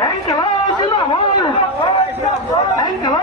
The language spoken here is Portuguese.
É em que lá, namoro! É que lá